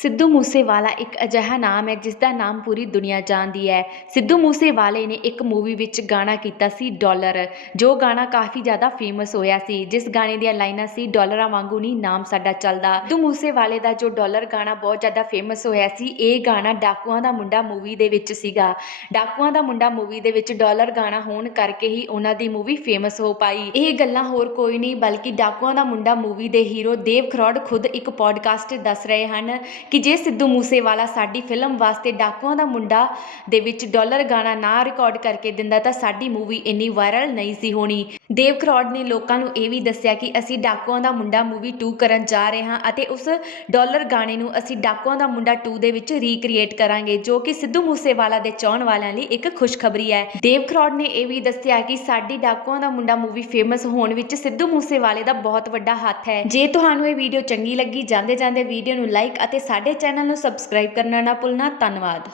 ਸਿੱਧੂ ਮੂਸੇਵਾਲਾ ਇੱਕ ਅਜਿਹਾ ਨਾਮ ਹੈ ਜਿਸ ਦਾ ਨਾਮ ਪੂਰੀ ਦੁਨੀਆ ਜਾਣਦੀ ਹੈ। ਸਿੱਧੂ ਮੂਸੇਵਾਲੇ ਨੇ ਇੱਕ ਮੂਵੀ ਵਿੱਚ ਗਾਣਾ ਕੀਤਾ ਸੀ ਡਾਲਰ, ਜੋ ਗਾਣਾ ਕਾਫੀ ਜ਼ਿਆਦਾ ਫੇਮਸ ਹੋਇਆ ਸੀ। ਜਿਸ ਗਾਣੇ ਦੀਆਂ ਲਾਈਨਾਂ ਸੀ, ਡਾਲਰਾਂ ਵਾਂਗੂ ਨਹੀਂ ਨਾਮ ਸਾਡਾ ਚੱਲਦਾ। ਸਿੱਧੂ ਮੂਸੇਵਾਲੇ ਦਾ ਜੋ ਡਾਲਰ ਗਾਣਾ ਬਹੁਤ ਜ਼ਿਆਦਾ ਫੇਮਸ ਹੋਇਆ ਸੀ, ਇਹ ਗਾਣਾ ਡਾਕੂਆਂ ਦਾ ਮੁੰਡਾ ਮੂਵੀ ਦੇ ਵਿੱਚ ਸੀਗਾ। ਡਾਕੂਆਂ ਦਾ ਮੁੰਡਾ ਮੂਵੀ ਦੇ ਵਿੱਚ ਡਾਲਰ ਗਾਣਾ ਹੋਣ ਕਰਕੇ ਹੀ ਉਹਨਾਂ ਦੀ ਮੂਵੀ ਫੇਮਸ ਹੋ ਪਾਈ। ਇਹ ਗੱਲਾਂ ਹੋਰ ਕੋਈ ਨਹੀਂ ਬਲਕਿ ਡਾਕੂਆਂ ਦਾ ਮੁੰਡਾ ਮੂਵੀ ਦੇ ਹੀਰੋ ਦੇਵ ਖਰੋੜ ਖੁਦ ਇੱਕ ਪੋਡਕਾਸਟ ਦੱਸ ਰਹੇ ਹਨ ਕਿ ਜੇ ਸਿੱਧੂ ਮੂਸੇਵਾਲਾ ਸਾਡੀ ਫਿਲਮ ਵਾਸਤੇ ਡਾਕੂਆਂ ਦਾ ਮੁੰਡਾ ਦੇ ਵਿੱਚ ਡਾਲਰ ਗਾਣਾ ਨਾ ਰਿਕਾਰਡ ਕਰਕੇ ਦਿੰਦਾ ਤਾਂ ਸਾਡੀ ਮੂਵੀ ਇੰਨੀ ਵਾਇਰਲ ਨਹੀਂ ਸੀ ਹੋਣੀ। ਦੇਵ ਖਰੋੜ ਨੇ ਲੋਕਾਂ ਨੂੰ ਇਹ ਵੀ ਦੱਸਿਆ ਕਿ ਅਸੀਂ ਡਾਕੂਆਂ ਦਾ ਮੁੰਡਾ ਮੂਵੀ 2 ਕਰਨ ਜਾ ਰਹੇ ਹਾਂ ਅਤੇ ਉਸ ਡਾਲਰ ਗਾਣੇ ਨੂੰ ਅਸੀਂ ਡਾਕੂਆਂ ਦਾ ਮੁੰਡਾ 2 ਦੇ ਵਿੱਚ ਰੀਕ੍ਰੀਏਟ ਕਰਾਂਗੇ, ਜੋ ਕਿ ਸਿੱਧੂ ਮੂਸੇਵਾਲਾ ਦੇ ਚਾਹਣ ਵਾਲਿਆਂ ਲਈ ਇੱਕ ਖੁਸ਼ਖਬਰੀ ਹੈ। ਦੇਵ ਖਰੋੜ ਨੇ ਇਹ ਵੀ ਦੱਸਿਆ ਕਿ ਸਾਡੀ ਡਾਕੂਆਂ ਦਾ ਮੁੰਡਾ ਮੂਵੀ ਫੇਮਸ ਹੋਣ ਵਿੱਚ ਸਿੱਧੂ ਮੂਸੇਵਾਲੇ ਦਾ ਬਹੁਤ ਵੱਡਾ ਹੱਥ ਹੈ। ਜੇ ਤੁਹਾਨੂੰ ਇਹ ਵੀਡੀਓ ਚੰਗੀ ਲੱਗੀ, ਜਾਂਦੇ ਵੀਡੀਓ ਨੂੰ ਲਾਈਕ ਅਤੇ ਸਾਡੇ ਚੈਨਲ ਨੂੰ ਸਬਸਕ੍ਰਾਈਬ ਕਰਨਾ ਨਾ ਭੁੱਲਣਾ। ਧੰਨਵਾਦ।